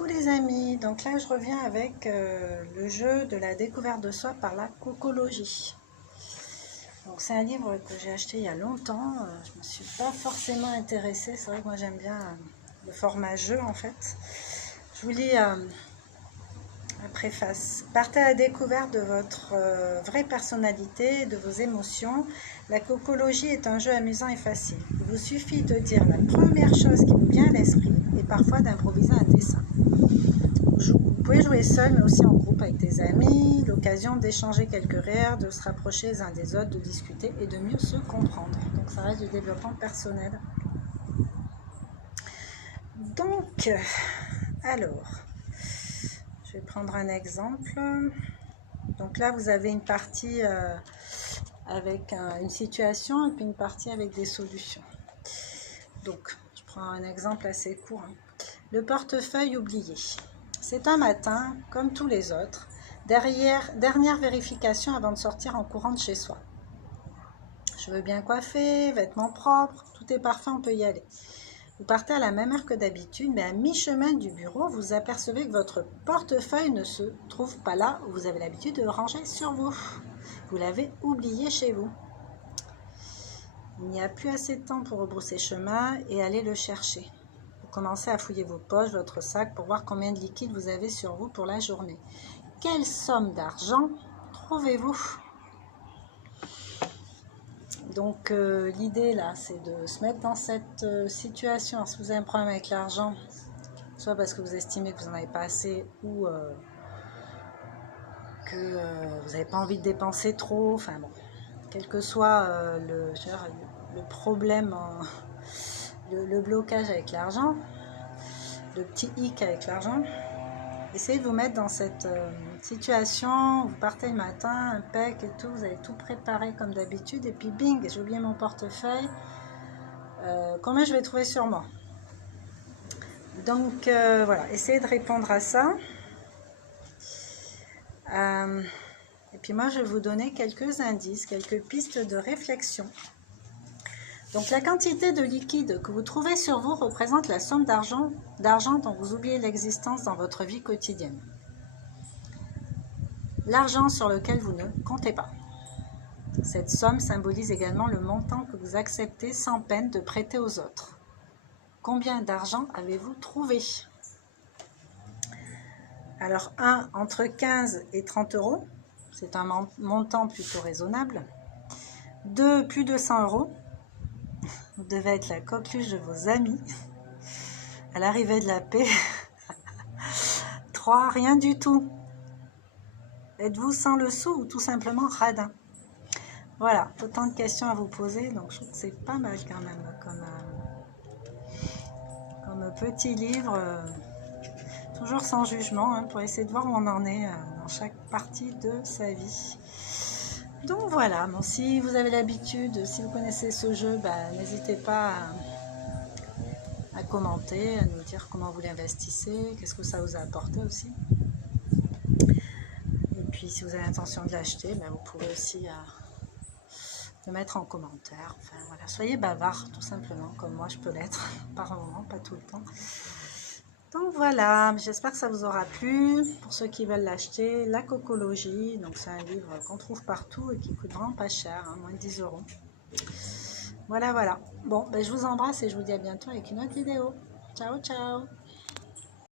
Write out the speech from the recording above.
Coucou les amis, donc là je reviens avec le jeu de la découverte de soi par la cocologie. Donc c'est un livre que j'ai acheté il y a longtemps, je ne me suis pas forcément intéressée, c'est vrai que moi j'aime bien le format jeu en fait. Je vous lis la préface. Partez à la découverte de votre vraie personnalité, de vos émotions. La cocologie est un jeu amusant et facile. Il vous suffit de dire la première chose qui vous vient à l'esprit et parfois d'improviser un dessin. Vous pouvez jouer seul, mais aussi en groupe avec des amis, l'occasion d'échanger quelques rires, de se rapprocher les uns des autres, de discuter et de mieux se comprendre. Donc ça reste du développement personnel. Donc, alors, je vais prendre un exemple. Donc là, vous avez une partie avec une situation et puis une partie avec des solutions. Donc, je prends un exemple assez court. Le portefeuille oublié. C'est un matin, comme tous les autres, dernière vérification avant de sortir en courant de chez soi. Cheveux bien coiffés, vêtements propres, tout est parfait, on peut y aller. Vous partez à la même heure que d'habitude, mais à mi-chemin du bureau, vous apercevez que votre portefeuille ne se trouve pas là où vous avez l'habitude de le ranger sur vous. Vous l'avez oublié chez vous. Il n'y a plus assez de temps pour rebrousser chemin et aller le chercher. Commencez à fouiller vos poches, votre sac pour voir combien de liquide vous avez sur vous pour la journée. Quelle somme d'argent trouvez-vous? Donc l'idée là, c'est de se mettre dans cette situation. Alors, si vous avez un problème avec l'argent, soit parce que vous estimez que vous n'en avez pas assez ou que vous n'avez pas envie de dépenser trop, enfin bon, quel que soit le problème, le blocage avec l'argent, le petit hic avec l'argent, essayez de vous mettre dans cette situation. Vous partez le matin, impec et tout, vous avez tout préparé comme d'habitude, et puis bing, j'ai oublié mon portefeuille. Combien je vais trouver sur moi? Donc voilà, essayez de répondre à ça. Et puis moi, je vais vous donner quelques indices, quelques pistes de réflexion. Donc la quantité de liquide que vous trouvez sur vous représente la somme d'argent dont vous oubliez l'existence dans votre vie quotidienne. L'argent sur lequel vous ne comptez pas. Cette somme symbolise également le montant que vous acceptez sans peine de prêter aux autres. Combien d'argent avez-vous trouvé? Alors 1, entre 15 et 30 euros, c'est un montant plutôt raisonnable. 2, plus de 100 euros. Vous devez être la coqueluche de vos amis à l'arrivée de la paix. 3, rien du tout. Êtes-vous sans le sou ou tout simplement radin? Voilà, autant de questions à vous poser, donc je trouve que c'est pas mal quand même comme petit livre, toujours sans jugement, hein, pour essayer de voir où on en est dans chaque partie de sa vie. Donc voilà, bon, si vous avez l'habitude, si vous connaissez ce jeu, n'hésitez pas à commenter, à nous dire comment vous l'investissez, qu'est-ce que ça vous a apporté aussi. Et puis si vous avez l'intention de l'acheter, vous pouvez aussi le mettre en commentaire. Enfin voilà, soyez bavard tout simplement, comme moi je peux l'être par moment, pas tout le temps. Donc voilà, j'espère que ça vous aura plu. Pour ceux qui veulent l'acheter, la cocologie, donc c'est un livre qu'on trouve partout et qui coûte vraiment pas cher, hein, moins de 10 euros. Voilà. Bon, je vous embrasse et je vous dis à bientôt avec une autre vidéo. Ciao, ciao!